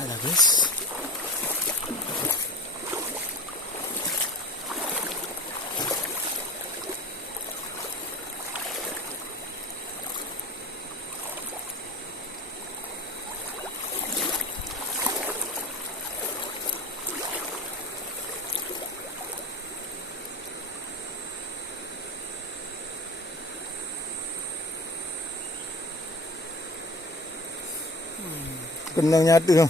Alah guys. Kena nyata tu.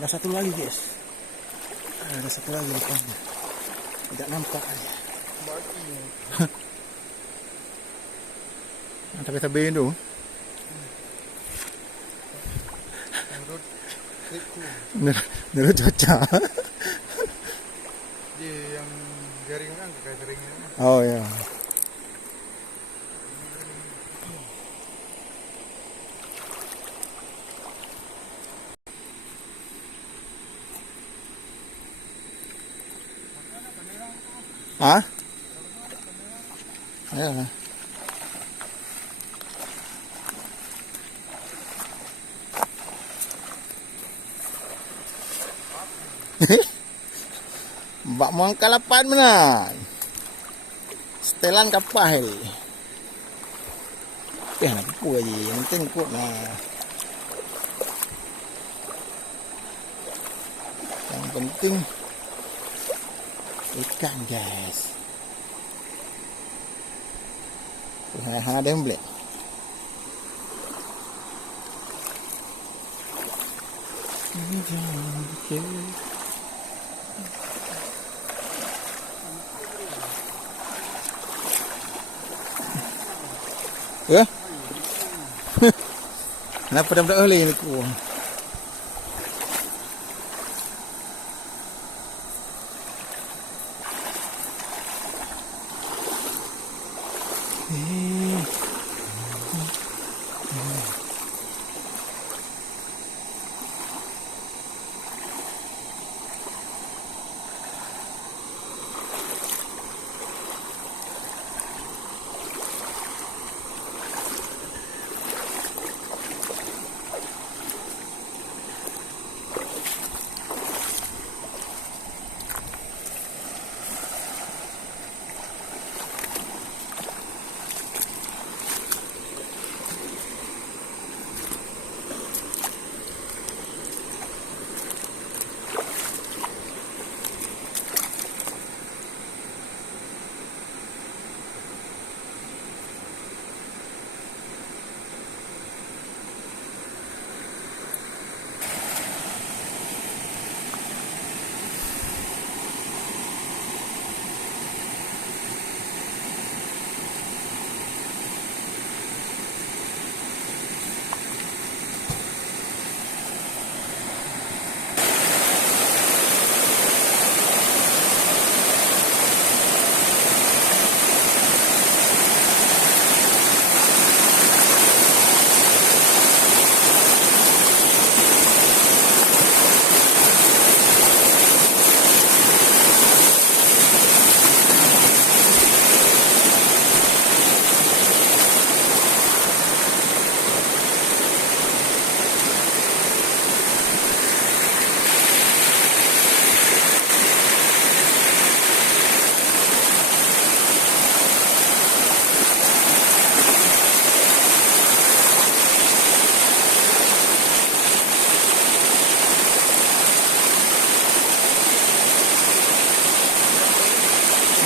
Ada satu lagi guys. Ada satu lagi depannya. Tidak nampak aja. Tabi-tabi tu. Menurut cuaca. Dia yang jaring kan, kayak jaringnya. Oh ya. Hah? Ya. Bak mau kalapan mana? Setelan kapal. Nak tipu aja, yang penting kuat nah. Yang penting ikan guys. Ada yang beli. Ya? Kenapa dah berdak oleh ni ku?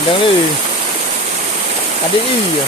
Đang đi. Ada iya.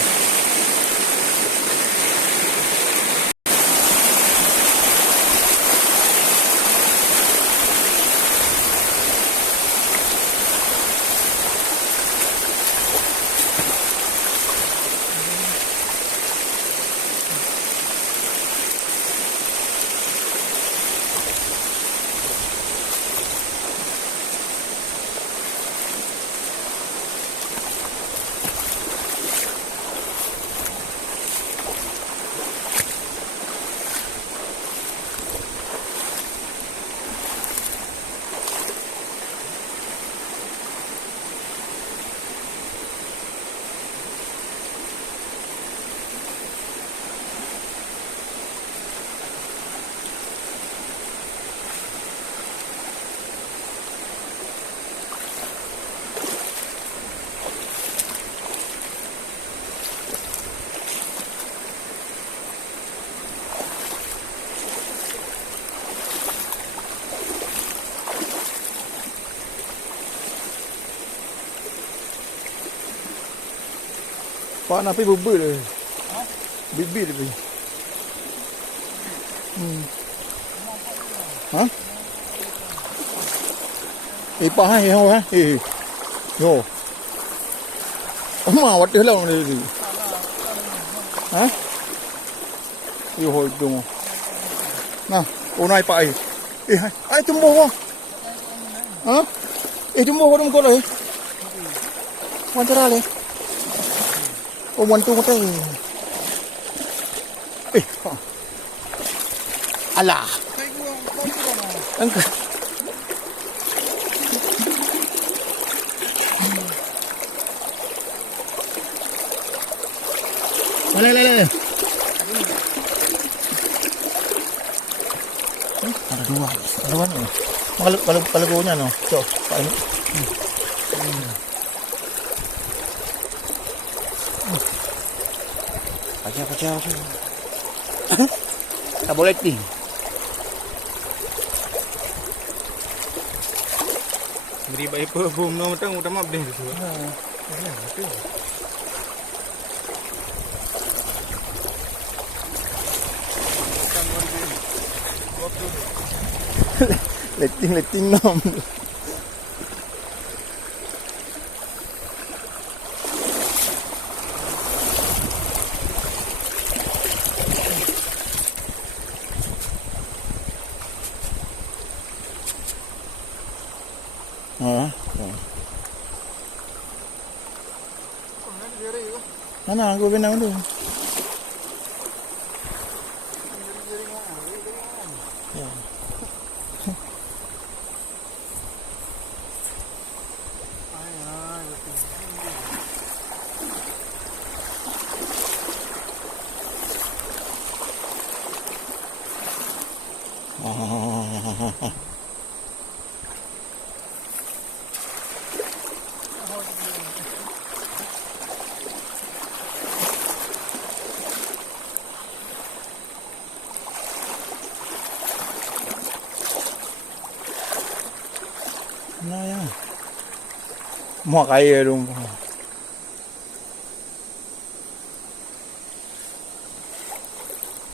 Pak Nafi bubur dia. Bibir dia. Hả? Ipa hai ho ha. Yo. Oma wat hello ni. Ha? Yo hoi dong. Nah, onai pa ai. Ai tumbo ho. Ha? Tumbo ho dum ko lai. Wan cara le. Wan tu ko tai. Alah. Angka. Le. Ada dua. Ada mana? Kalau gonya no. Cok, Pak ini. Pacau. Tak boleh ting. Beri baik apa bom no matang utama beh tu. Leting nom. Mana aku benang tu? Ya. Nah ya. Mau kaya dong.